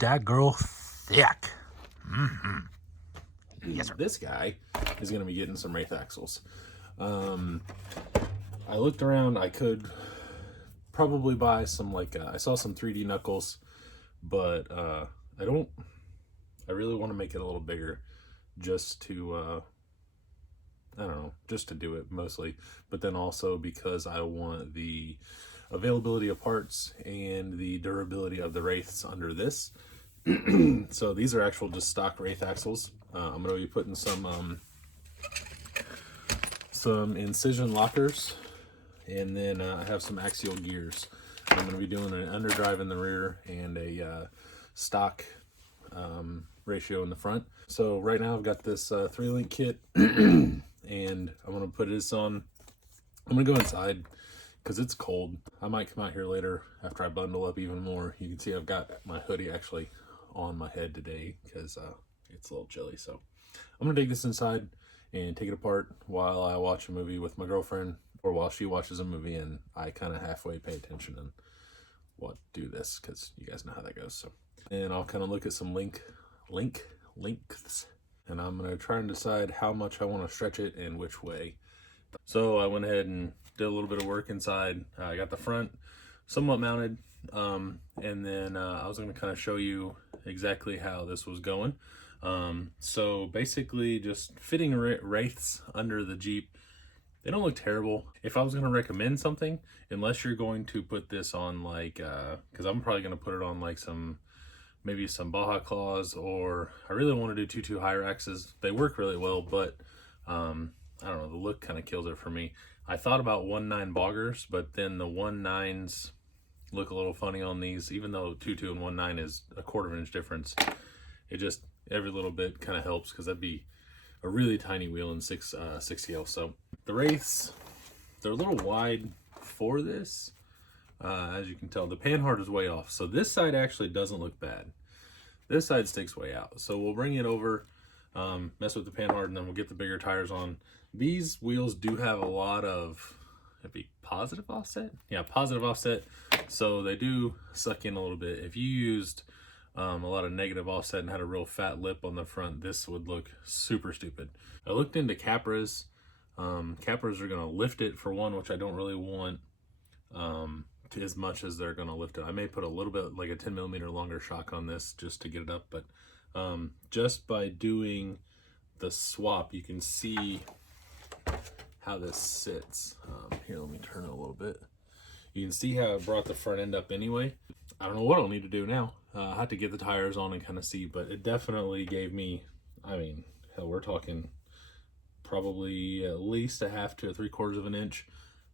that girl thick. Yes, sir. This guy is going to be getting some Wraith axles. I looked around. I could probably buy some, like, I saw some 3D knuckles, but I really want to make it a little bigger just to, I don't know, just to do it mostly. But then also because I want the availability of parts and the durability of the Wraiths under this. So these are actual just stock Wraith axles. I'm going to be putting some incision lockers, and then I have some axial gears. I'm going to be doing an underdrive in the rear and a stock ratio in the front. So right now I've got this 3-link kit, and I'm going to put this on. I'm going to go inside because it's cold. I might come out here later after I bundle up even more. You can see I've got my hoodie actually on my head today because it's a little chilly. So I'm gonna take this inside and take it apart while I watch a movie with my girlfriend, or while she watches a movie and I kind of halfway pay attention and do this, because you guys know how that goes. So, and I'll kind of look at some lengths, and I'm gonna try and decide how much I want to stretch it and which way. So I went ahead and did a little bit of work inside. I got the front somewhat mounted, and then I was going to kind of show you exactly how this was going. So basically just fitting Wraiths under the Jeep, they don't look terrible. If I was going to recommend something, unless you're going to put this on like, because I'm probably going to put it on like maybe some Baja Claws, or I really want to do 2.2 Hyraxes. They work really well, but I don't know, the look kind of kills it for me. I thought about 1.9 boggers, but then the 1.9s look a little funny on these, even though 2.2 and 1.9 is a 1/4 inch difference. It just, every little bit kind of helps, because that'd be a really tiny wheel in 6CL. So the Wraiths, they're a little wide for this. As you can tell, the panhard is way off. So this side actually doesn't look bad. This side sticks way out. So we'll bring it over, mess with the panhard, and then we'll get the bigger tires on. These wheels do have a lot of, it'd be positive offset? Yeah, positive offset. So they do suck in a little bit. If you used a lot of negative offset and had a real fat lip on the front, this would look super stupid. I looked into Capras. Capras are going to lift it for one, which I don't really want as much as they're going to lift it. I may put a little bit, like a 10mm longer shock on this just to get it up, but just by doing the swap, you can see how this sits. Here, let me turn it a little bit. You can see how I brought the front end up anyway. I don't know what I'll need to do now. I have to get the tires on and kind of see, but it definitely gave me, I mean, hell, we're talking probably at least 1/2 to 3/4 inch.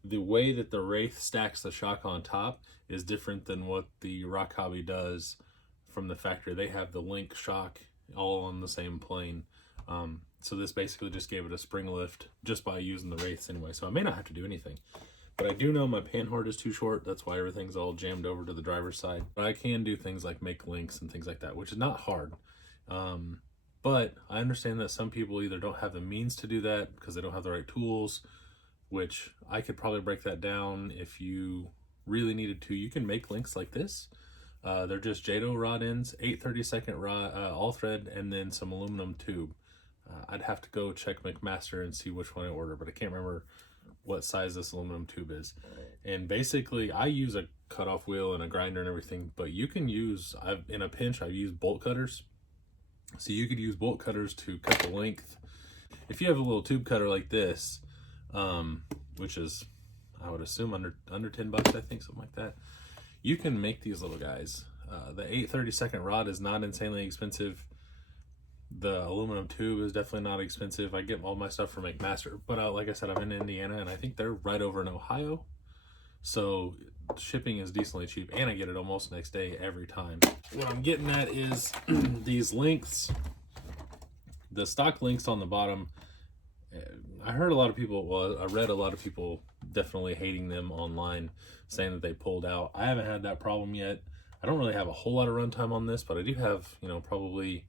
The way that the Wraith stacks the shock on top is different than what the RocHobby does from the factory. They have the link shock all on the same plane. So this basically just gave it a spring lift just by using the Wraiths anyway. So I may not have to do anything. But I do know my panhard is too short. That's why everything's all jammed over to the driver's side. But I can do things like make links and things like that, which is not hard. But I understand that some people either don't have the means to do that because they don't have the right tools, which I could probably break that down if you really needed to. You can make links like this. They're just JADO rod ends, 8/32 rod, all thread, and then some aluminum tube. I'd have to go check McMaster and see which one I ordered, but I can't remember what size this aluminum tube is. And basically I use a cutoff wheel and a grinder and everything, but you can use, in a pinch I've used bolt cutters. So you could use bolt cutters to cut the length. If you have a little tube cutter like this, which is, I would assume under $10, I think, something like that, you can make these little guys. The 8/32 rod is not insanely expensive. The aluminum tube is definitely not expensive. I get all my stuff from McMaster, but like I said, I'm in Indiana and I think they're right over in Ohio. So shipping is decently cheap, and I get it almost next day every time. What I'm getting at is these lengths, the stock lengths on the bottom. I heard a lot of people, well, I read a lot of people definitely hating them online, saying that they pulled out. I haven't had that problem yet. I don't really have a whole lot of runtime on this, but I do have, you know, probably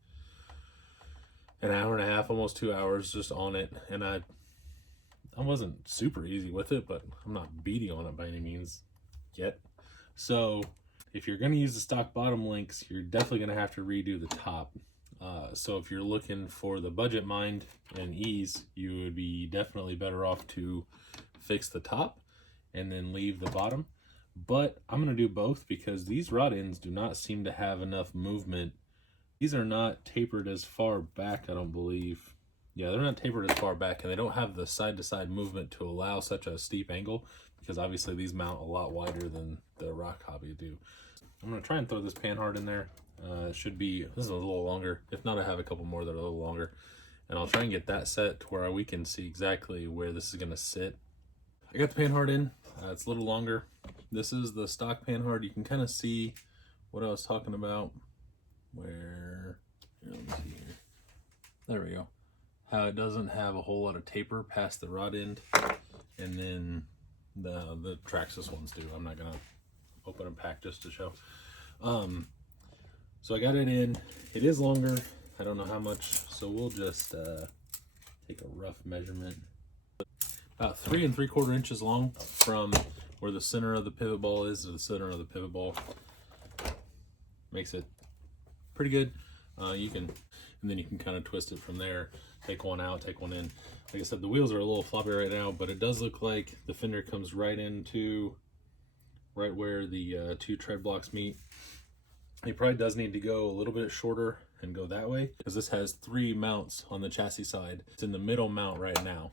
an hour and a half, almost 2 hours just on it. And I wasn't super easy with it, but I'm not beating on it by any means yet. So If you're going to use the stock bottom links, you're definitely going to have to redo the top. So if you're looking for the budget mind and ease, you would be definitely better off to fix the top and then leave the bottom. But I'm going to do both because these rod ends do not seem to have enough movement. These are not tapered as far back, I don't believe. Yeah, they're not tapered as far back, and they don't have the side-to-side movement to allow such a steep angle, because obviously these mount a lot wider than the RocHobby do. I'm going to try and throw this panhard in there. It should be, this is a little longer. If not, I have a couple more that are a little longer. And I'll try and get that set to where we can see exactly where this is going to sit. I got the panhard in. It's a little longer. This is the stock panhard. You can kind of see what I was talking about. Here, let me see here. There we go. How it doesn't have a whole lot of taper past the rod end. And then the Traxxas ones do. I'm not going to open a pack just to show. So I got it in. It is longer. I don't know how much, so we'll just take a rough measurement. About 3 3/4 inches long from where the center of the pivot ball is to the center of the pivot ball. Makes it pretty good. And then you can kind of twist it from there. Take one out, take one in. Like I said, the wheels are a little floppy right now, but it does look like the fender comes right where the 2 tread blocks meet. It probably does need to go a little bit shorter and go that way, because this has 3 mounts on the chassis side. It's in the middle mount right now.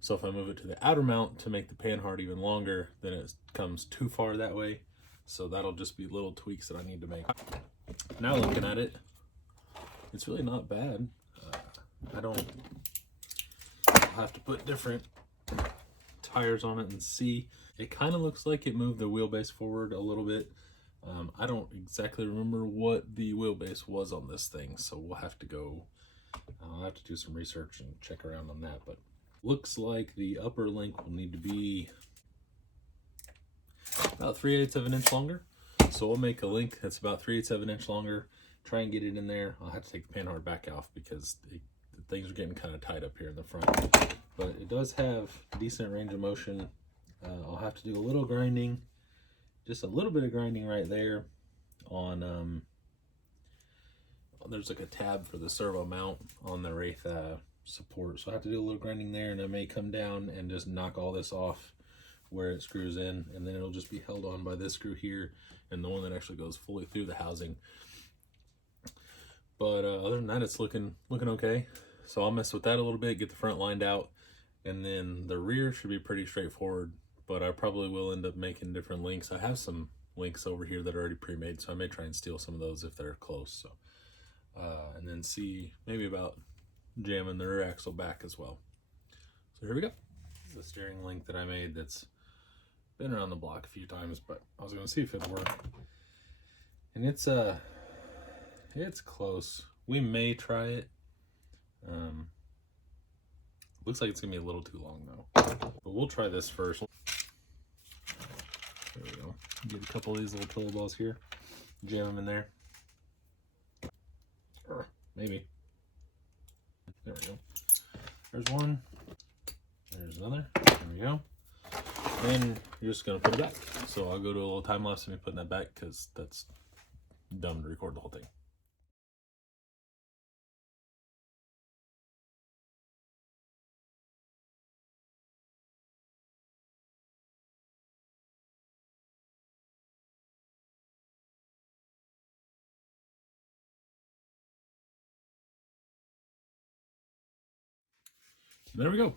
So if I move it to the outer mount to make the panhard even longer, then it comes too far that way. So that'll just be little tweaks that I need to make. Now looking at it, it's really not bad. I'll have to put different tires on it and see. It kind of looks like it moved the wheelbase forward a little bit. I don't exactly remember what the wheelbase was on this thing, so we'll have to go, I'll have to do some research and check around on that. But looks like the upper link will need to be about 3/8 of an inch longer. So we'll make a link that's about 3/8 of an inch longer, try and get it in there. I'll have to take the panhard back off because things are getting kind of tight up here in the front. But it does have decent range of motion. I'll have to do a little grinding, just a little bit of grinding right there on, there's like a tab for the servo mount on the Wraith support. So I have to do a little grinding there, and I may come down and just knock all this off where it screws in, and then it'll just be held on by this screw here and the one that actually goes fully through the housing. But other than that, it's looking okay. So I'll mess with that a little bit, get the front lined out, and then the rear should be pretty straightforward. But I probably will end up making different links. I have some links over here that are already pre-made, so I may try and steal some of those if they're close. So and then see maybe about jamming the rear axle back as well. So here we go. This is the steering link that I made that's been around the block a few times, but I was going to see if it'd work. And it's close. We may try it. Looks like it's gonna be a little too long though, but we'll try this first. There we go. Get a couple of these little pillow balls here, jam them in there. Or maybe. There we go. There's one. There's another. There we go. And you're just gonna put it back. So I'll go to a little time lapse of me putting that back because that's dumb to record the whole thing. There we go.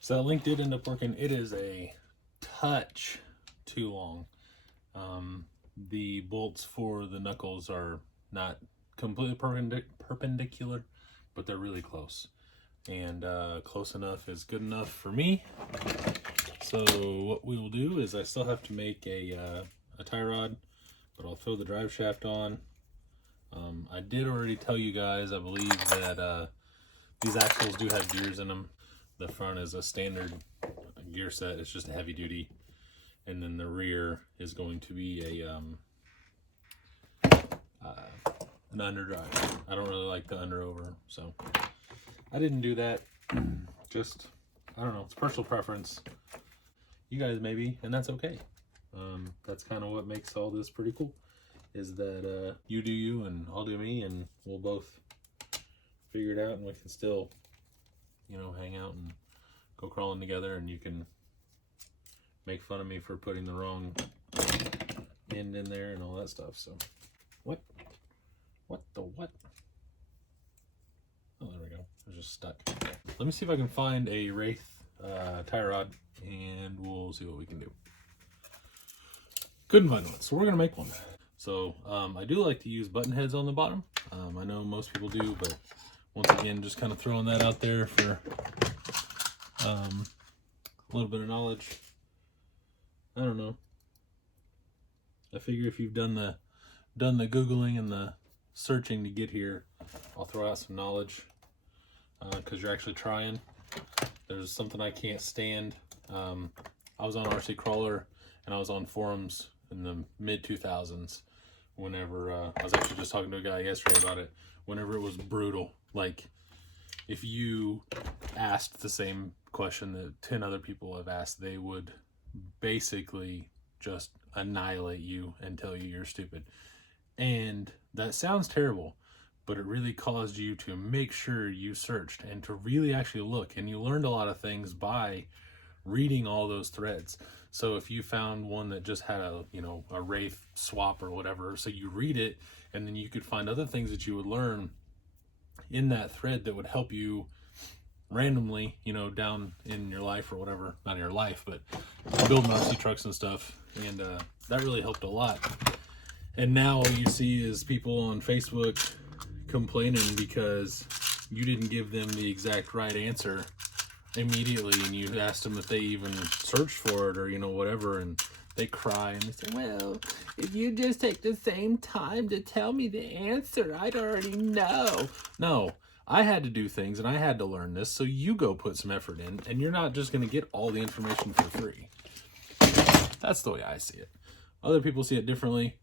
So that link did end up working. It is a touch too long. The bolts for the knuckles are not completely perpendicular, but they're really close. And close enough is good enough for me. So what we will do is I still have to make a tie rod, but I'll throw the drive shaft on. I did already tell you guys, I believe, that these axles do have gears in them. The front is a standard gear set. It's just a heavy duty. And then the rear is going to be an underdrive. I don't really like the under over, so I didn't do that. Just, I don't know, it's personal preference. You guys maybe, and that's okay. That's kind of what makes all this pretty cool, is that you do you and I'll do me, and we'll both figure it out, and we can still, you know, hang out and go crawling together, and you can make fun of me for putting the wrong end in there and all that stuff. So what the what? Oh, there we go. I was just stuck. Let me see if I can find a Wraith tie rod, and we'll see what we can do. Couldn't find one, so we're gonna make one. So I do like to use button heads on the bottom. I know most people do, but once again, just kind of throwing that out there for a little bit of knowledge. I don't know. I figure if you've done the Googling and the searching to get here, I'll throw out some knowledge, because you're actually trying. There's something I can't stand. I was on RC Crawler and I was on forums in the mid 2000s whenever I was actually just talking to a guy yesterday about it, whenever it was brutal. Like, if you asked the same question that 10 other people have asked, they would basically just annihilate you and tell you you're stupid. And that sounds terrible, but it really caused you to make sure you searched and to really actually look, and you learned a lot of things by reading all those threads. So if you found one that just had a, you know, a Wraith swap or whatever, so you read it, and then you could find other things that you would learn in that thread that would help you randomly, you know, down in your life or whatever, not in your life, but building RC trucks and stuff. And that really helped a lot. And now all you see is people on Facebook complaining because you didn't give them the exact right answer immediately, and you asked them if they even searched for it or, you know, whatever, and they cry and they say, well, if you just take the same time to tell me the answer, I'd already know. No, I had to do things and I had to learn this, so you go put some effort in, and you're not just going to get all the information for free. That's the way I see it. Other people see it differently,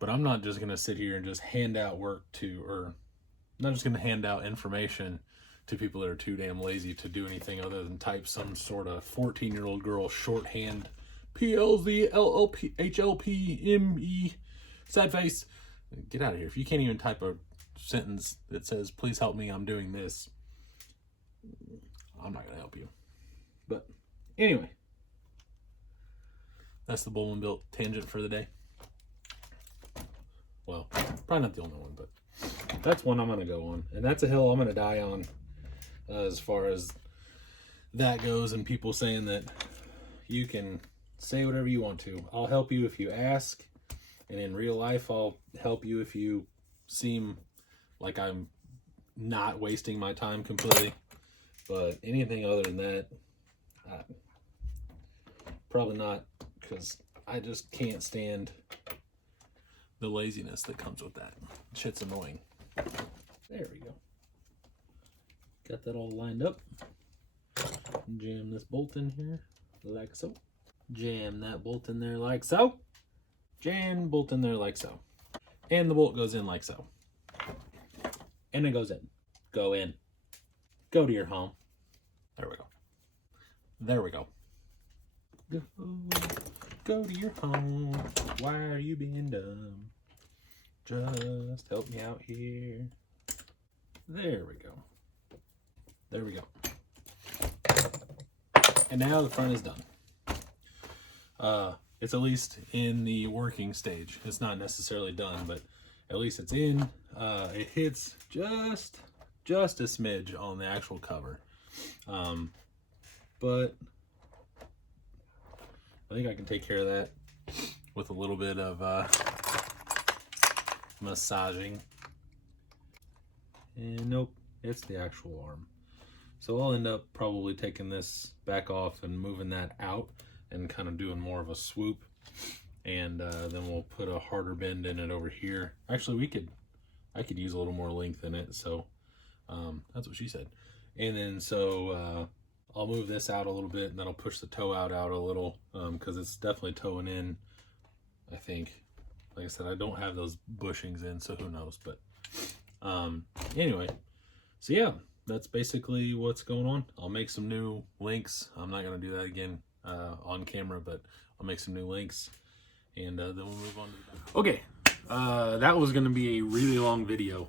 but I'm not just going to sit here and just hand out work to, or I'm not just going to hand out information to people that are too damn lazy to do anything other than type some sort of 14-year-old girl shorthand PLZLLPHLPME sad face. Get out of here. If you can't even type a sentence that says, please help me, I'm doing this, I'm not going to help you. But anyway, that's the Bowman Built tangent for the day. Well, probably not the only one, but that's one I'm going to go on. And that's a hill I'm going to die on, as far as that goes, and people saying that you can say whatever you want to. I'll help you if you ask, and in real life I'll help you if you seem like I'm not wasting my time completely. But anything other than that, probably not, because I just can't stand the laziness that comes with that. Shit's annoying. There we go. Got that all lined up. Jam this bolt in here like so. Jam that bolt in there like so. Jam bolt in there like so. And the bolt goes in like so. And it goes in. Go in. Go to your home. There we go. There we go. Go to your home. Why are you being dumb? Just help me out here. There we go. There we go. And now the front is done. It's at least in the working stage. It's not necessarily done, but at least it's in. It hits just a smidge on the actual cover. But I think I can take care of that with a little bit of massaging. And nope, it's the actual arm. So I'll end up probably taking this back off and moving that out and kind of doing more of a swoop. And then we'll put a harder bend in it over here. Actually, I could use a little more length in it. So that's what she said. And then so I'll move this out a little bit, and then I'll push the toe out a little, because it's definitely toeing in, I think. Like I said, I don't have those bushings in, so who knows. But anyway, so yeah, that's basically what's going on. I'll make some new links. I'm not going to do that again on camera, but I'll make some new links. and then we'll move on to the... Okay, that was going to be a really long video,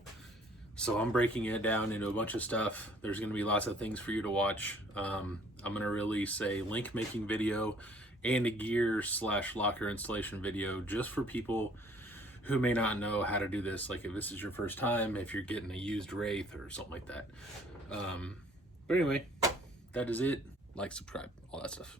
so I'm breaking it down into a bunch of stuff. There's going to be lots of things for you to watch. I'm going to release a link making video and a gear / locker installation video just for people who may not know how to do this. Like if this is your first time, if you're getting a used Wraith or something like that. But anyway, that is it. Like, subscribe, all that stuff.